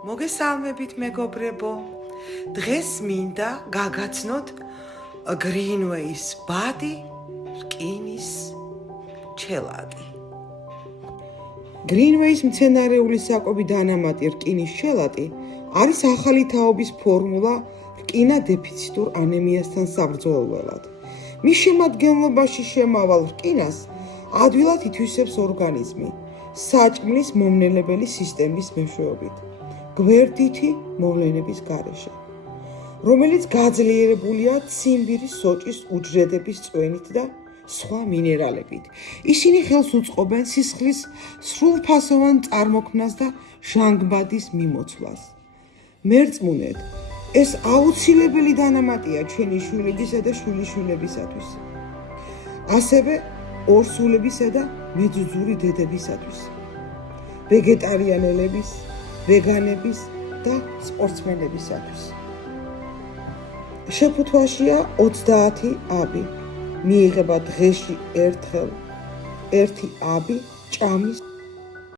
მოგესალმებით მეგობრებო. დღეს მინდა გაგაცნოთ Greenway-ის ბადი რკინის ჩელატი. Greenway-ის მცენარეული საკვები დანამატი რკინის ჩელატი არის ახალი თაობის ფორმულა რკინა დეფიციტურ ანემიასთან საბრძოლველად. მის შემადგენლობაში შემავალ რკინას ადვილად ითვისებს ორგანიზმი საჭმლის მომნელებელი სისტემის მეშვეობით. გვერდითი მოვლენების გარეშე, რომელიც გაძლიერებულია ციმბირის სოჭის უჯრედების წვენით და სხვა მინერალებით. ისინი ხელს უწყობენ სისხლის სრულფასოვან წარმოქმნას და ჟანგბადის მიმოცვლას. მერწმუნედ, ეს აუცილებელი დანამატია ჩვენი შვილებისა და შვილიშვილებისათვის. ასევე ორსულებისა და მეძუძური დედებისათვის. ვეგეტარიანელების, ვეგანების და სპორტსმენებისათვის. შეფუთვაშია 30 აბი. მიიღება დღეში ერთხელ 1 აბი ჭამის